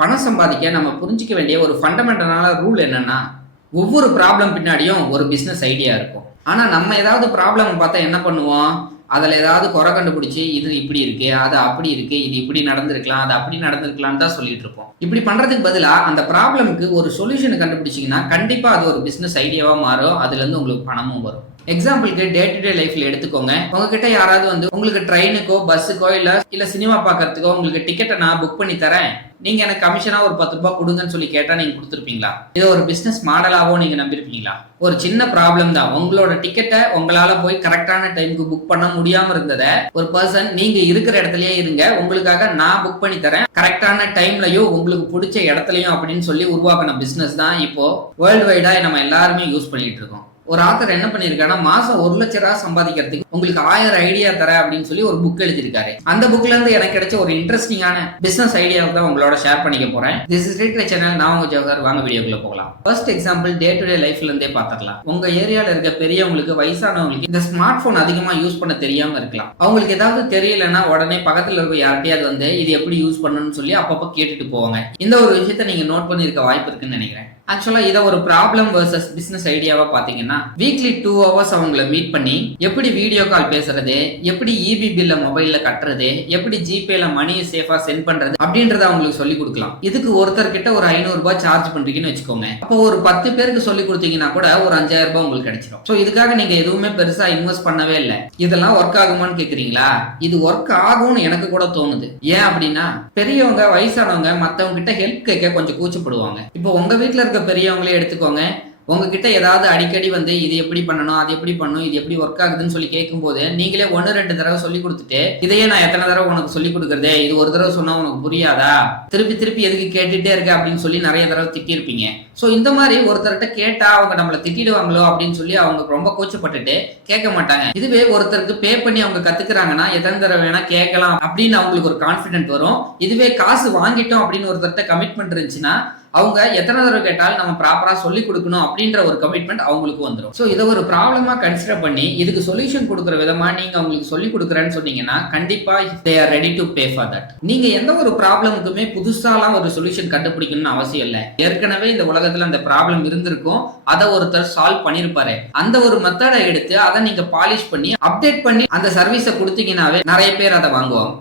பணம் சம்பாதிக்க நம்ம புரிஞ்சிக்க வேண்டிய ஒரு ஃபண்டமெண்டலான ரூல் என்னன்னா, ஒவ்வொரு ப்ராப்ளம் பின்னாடியும் ஒரு பிசினஸ் ஐடியா இருக்கும். ஆனா நம்ம ஏதாவது ப்ராப்ளம் பார்த்தா என்ன பண்ணுவோம்? அதுல ஏதாவது குறை கண்டுபிடிச்சு, இது இப்படி இருக்கு, அது அப்படி இருக்கு, இது இப்படி நடந்திருக்கலாம், அது அப்படி நடந்திருக்கலாம்னு தான் சொல்லிட்டு இருப்போம். இப்படி பண்றதுக்கு பதிலா அந்த ப்ராப்ளம்க்கு ஒரு சொல்யூஷன் கண்டுபிடிச்சீங்கன்னா, கண்டிப்பா அது ஒரு பிசினஸ் ஐடியாவா மாறும். அதுல இருந்து உங்களுக்கு பணமும் வரும். எக்ஸாம்பிளுக்கு டே டு டே லைஃப்ல எடுத்துக்கோங்க. உங்ககிட்ட யாராவது வந்து உங்களுக்கு ட்ரெயினுக்கோ, பஸ்ஸுக்கோ இல்ல சினிமா பார்க்கறதுக்கோ உங்களுக்கு டிக்கெட்டை நான் புக் பண்ணி தரேன். நீங்க எனக்கு கமிஷனா ஒரு ₹10 கொடுங்கன்னு சொல்லி கேட்டா நீங்க கொடுத்துருப்பீங்களா? இதை ஒரு பிசினஸ் மாடலாவோ நீங்க நம்பிருப்பீங்களா? ஒரு சின்ன ப்ராப்ளம் தான். உங்களோட டிக்கெட்டை உங்களால போய் கரெக்டான டைமுக்கு புக் பண்ண முடியாம இருந்தத ஒரு பர்சன் நீங்க இருக்கிற இடத்துலயே இருங்க, உங்களுக்காக நான் புக் பண்ணி தரேன், கரெக்டான டைம்லயும் உங்களுக்கு பிடிச்ச இடத்துலயும் அப்படின்னு சொல்லி உருவாக்கின பிசினஸ் தான் இப்போ வேர்ல்டு வைடா நம்ம எல்லாருமே யூஸ் பண்ணிட்டு இருக்கோம். ஒரு ஆத்தர் என்ன பண்ணிருக்காருன்னா, மாசம் ₹1,00,000 சம்பாதிக்கிறதுக்கு உங்களுக்கு 1000 ஐடியா தர அப்படின்னு சொல்லி ஒரு புக் எழுதிருக்காரு. அந்த புக்ல இருந்து எனக்கு கிடைச்ச ஒரு இன்ட்ரெஸ்டிங்கான பிசினஸ் ஐடியாவை தான் உங்களோட ஷேர் பண்ணிக்க போறேன். This is read channel. நான் உங்க ஜவஹர். வாங்க வீடியோக்குள்ள போகலாம். First example day to day லைஃப்ல இருந்தே பாத்துக்கலாம். உங்க ஏரியால இருக்க பெரியவங்களுக்கு, வயசானவங்களுக்கு இந்த ஸ்மார்ட் போன் அதிகமா யூஸ் பண்ண தெரியாம இருக்கலாம். அவங்களுக்கு ஏதாவது தெரியலன்னா உடனே பக்கத்துல இருக்க யார்கிட்டயாவது வந்து இது எப்படி யூஸ் பண்ணணும்னு சொல்லி அப்பப்ப கேட்டுட்டு போவாங்க. இந்த ஒரு விஷயத்த நீங்க நோட் பண்ணிருக்க வாய்ப்பு இருக்குன்னு நினைக்கிறேன். ஆக்சுவலா இதை ஒரு ப்ராப்ளம் வர்சஸ் பிசினஸ் ஐடியாவா பாத்தீங்கன்னா, வீக்லி 2 hours அவங்களை மீட் பண்ணி எப்படி வீடியோ கால் பேசுறது, எப்படி இபி பில்ல மொபைல்ல கட்டுறது, எப்படி ஜிபேல மணி சேஃபா சென்ட் பண்றது அப்படின்றத அவங்களுக்கு சொல்லி கொடுக்கலாம். இதுக்கு ஒருத்தர் கிட்ட ஒரு ₹500 சார்ஜ் பண்றீங்கன்னு வச்சுக்கோங்க. அப்போ ஒரு 10 பேருக்கு சொல்லி கொடுத்தீங்கன்னா கூட ஒரு ₹5000 உங்களுக்கு கிடைச்சிடும். சோ இதுக்காக நீங்க எதுவுமே பெருசா இன்வெஸ்ட் பண்ணவே இல்லை. இதெல்லாம் ஒர்க் ஆகுமான்னு கேக்குறீங்களா? இது ஒர்க் ஆகும்னு எனக்கு கூட தோணுது. ஏன் அப்படின்னா, பெரியவங்க, வயசானவங்க மத்தவங்க கிட்ட ஹெல்ப் கேட்க கொஞ்சம் கூச்சப்படுவாங்க. இப்போ உங்க வீட்டுல இருக்க பெரியவங்களே எடுத்துக்கோங்க. உங்ககிட்ட ஏதாவது அடிக்கடி வந்து இது எப்படி பண்ணணும், அது எப்படி பண்ணணும், இது எப்படி ஒர்க் ஆகுதுன்னு சொல்லி கேட்கும்போது நீங்களே 1-2 தடவை சொல்லி கொடுத்துட்டு, இதையே நான் எத்தனை தடவை உனக்கு சொல்லி கொடுக்கறதே, இது ஒரு தடவை சொன்னா உனக்கு புரியாதா, திருப்பி திருப்பி எதுக்கு கேட்டுட்டே இருக்க அப்படின்னு சொல்லி நிறைய தடவை திட்டிருப்பீங்க. சோ இந்த மாதிரி ஒருத்தர்கிட்ட கேட்டா அவங்க நம்மளை திட்டிடுவாங்களோ அப்படின்னு சொல்லி அவங்க ரொம்ப கூச்சப்பட்டுட்டு கேட்க மாட்டாங்க. இதுவே ஒருத்தருக்கு பே பண்ணி அவங்க கத்துக்கிறாங்கன்னா எத்தனை தடவை வேணா கேட்கலாம் அப்படின்னு அவங்களுக்கு ஒரு கான்பிடென்ட் வரும். இதுவே காசு வாங்கிட்டோம் அப்படின்னு ஒருத்தர்கிட்ட கமிட்மெண்ட் இருந்துச்சுன்னா அவங்க எத்தனை தடவை கேட்டாலும் நம்ம ப்ராப்பரா சொல்லி கொடுக்கணும் அப்படின்ற ஒரு கமிட்மெண்ட் அவங்களுக்கு வந்துடும். ஸோ இதை ஒரு ப்ராப்ளமா கன்சிடர் பண்ணி இதுக்கு சொல்யூஷன் கொடுக்குற விதமா நீங்க அவங்களுக்கு சொல்லி கொடுக்குறேன்னு சொன்னீங்கன்னா கண்டிப்பா they are ready to pay for that. நீங்க எந்த ஒரு ப்ராப்ளமுக்குமே புதுசாலாம் ஒரு சொல்யூஷன் கண்டுபிடிக்கணும்னு அவசியம் இல்லை. ஏற்கனவே இந்த உலகத்துல அந்த ப்ராப்ளம் இருந்திருக்கும், அதை ஒருத்தர் சால்வ் பண்ணிருப்பாரு. அந்த ஒரு மெத்தடை எடுத்து அதை நீங்க பாலிஷ் பண்ணி அப்டேட் பண்ணி அந்த சர்வீஸை கொடுத்தீங்கன்னாவே நிறைய பேர் அதை வாங்குவாங்க.